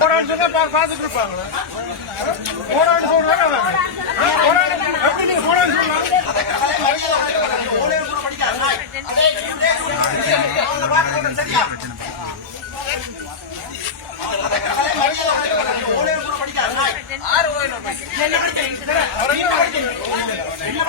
போரான்னு சொன்னா பார்த்துட்டு இருப்பாங்களா போரான்னு சொல்றாங்க எப்படி நீங்க சொல்லலாம்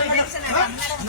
நீங்க